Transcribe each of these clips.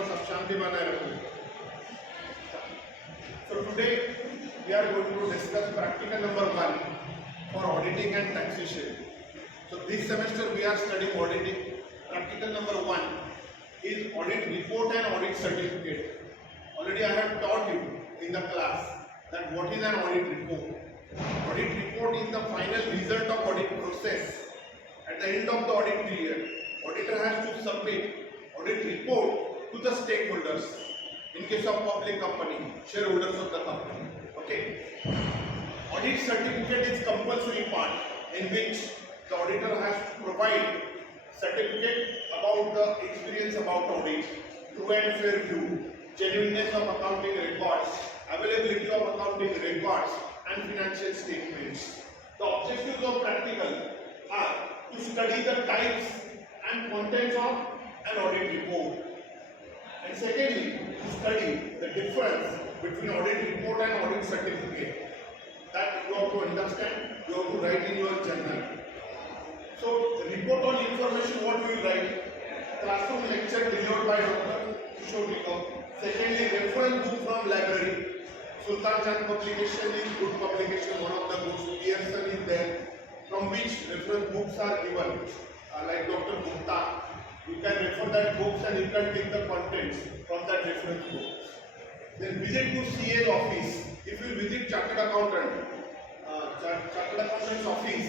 बस आप शांति बनाए रखो. So today we are going to discuss practical number 1 for auditing and taxation. So this semester we are studying auditing. Practical number 1 is audit report and audit certificate. Already I have taught you in the class that what is an audit report. Audit report is the final result of audit process. At the end of the audit period, auditor has to submit audit report to the stakeholders. In case of public company, shareholders of the company. Okay. Audit certificate is compulsory part in which the auditor has to provide certificate about the experience about audit, true and fair view, genuineness of accounting records, availability of accounting records and financial statements. The objectives of practical are to study the types and contents of an audit report. And secondly, to study the difference between audit report and audit certificate. That you have to understand, you have to write in your journal. So, the report on information, what we will write? Classroom lecture delivered by Dr.Kishor Nikam. Secondly, reference book from library. Sultan Chand publication is good publication, one of the books. Pearson is there, from which reference books are given. Like Dr. Gupta. You can refer that books and you can take the contents from that reference book. Then visit to CA's office. If you visit chartered accountant's office,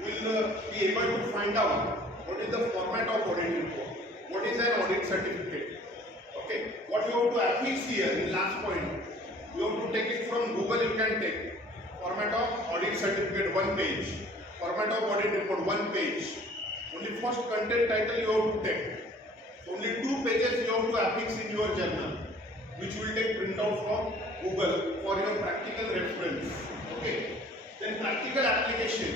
you will be able to find out what is the format of audit report, what is an audit certificate. Okay, what you have to affix here in last point, you have to take it from Google. You can take format of audit certificate 1 page, format of audit report 1 page. Only first content title you have to take. Only 2 pages you have to affix in your journal, which will take printout from Google for your practical reference. Okay. Then practical application,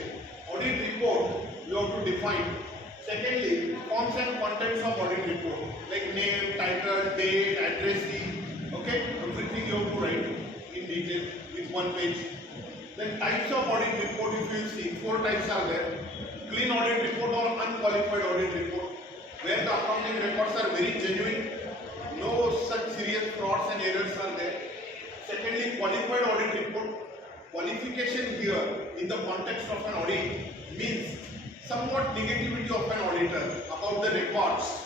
audit report you have to define. Secondly, forms and contents of audit report, like name, title, date, addressee. Okay, everything you have to write in detail with 1 page. Then types of audit report, if you see, 4 types are there. Clean audit report or unqualified audit report, where the accounting records are very genuine, no such serious frauds and errors are there. Secondly, qualified audit report. Qualification here in the context of an audit means somewhat negativity of an auditor about the records.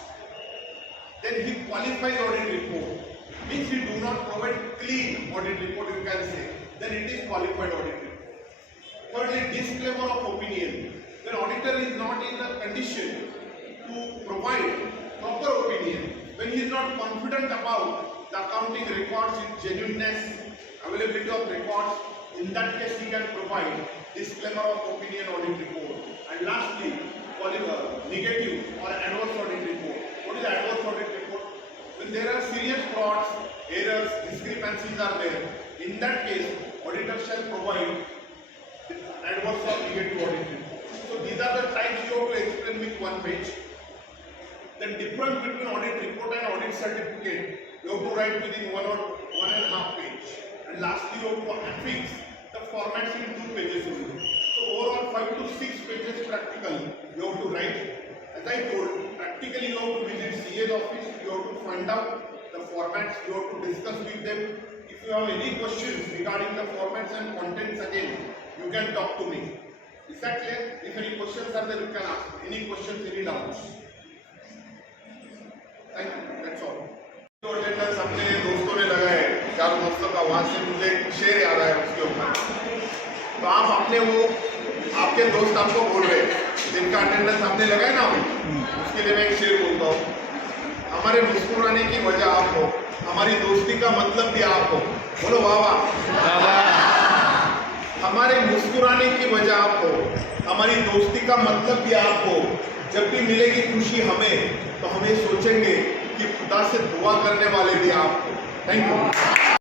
Then he qualifies audit report, means he do not provide clean audit report, you can say, then it is qualified audit report. Thirdly, disclaimer of opinion. Then auditor is not in the condition to provide proper opinion when he is not confident about the accounting records, its genuineness, availability of records. In that case, he can provide disclaimer of opinion audit report. And lastly, negative or adverse audit report. What is adverse audit report? When there are serious frauds, errors, discrepancies are there. In that case, auditor shall provide adverse or negative audit report. So these are the types you have to explain with 1 page. The difference between audit report and audit certificate, you have to write within 1 or 1.5 page. And lastly, you have to affix the formats in 2 pages only. So overall 5 to 6 pages practical you have to write. As I told, practically you have to visit CA's office, you have to find out the formats, you have to discuss with them. If you have any questions regarding the formats and contents again, you can talk to me. Is that clear? If any questions are there, you can ask. Any questions, any doubts? Thank you. That's all. तो attendance अपने दोस्तों ने लगाए, 4 दोस्तों का, वहाँ से मुझे शेर याद आया उसके ऊपर. तो आप अपने वो आपके दोस्त आपको बोल रहे हैं जिनका अटेंडेंस आपने लगाया ना अभी, उसके लिए मैं एक शेर बोलता हूँ. हमारे मुस्कुराने की वजह आप हो, हमारी दोस्ती का मतलब भी आप हो. बोलो वाह वाह. हमारे मुस्कुराने की वजह आप हो, हमारी दोस्ती का मतलब भी आप हो. जब भी मिलेगी खुशी हमें, तो हमें सोचेंगे कि खुदा से दुआ करने वाले भी आप हो. Thank you.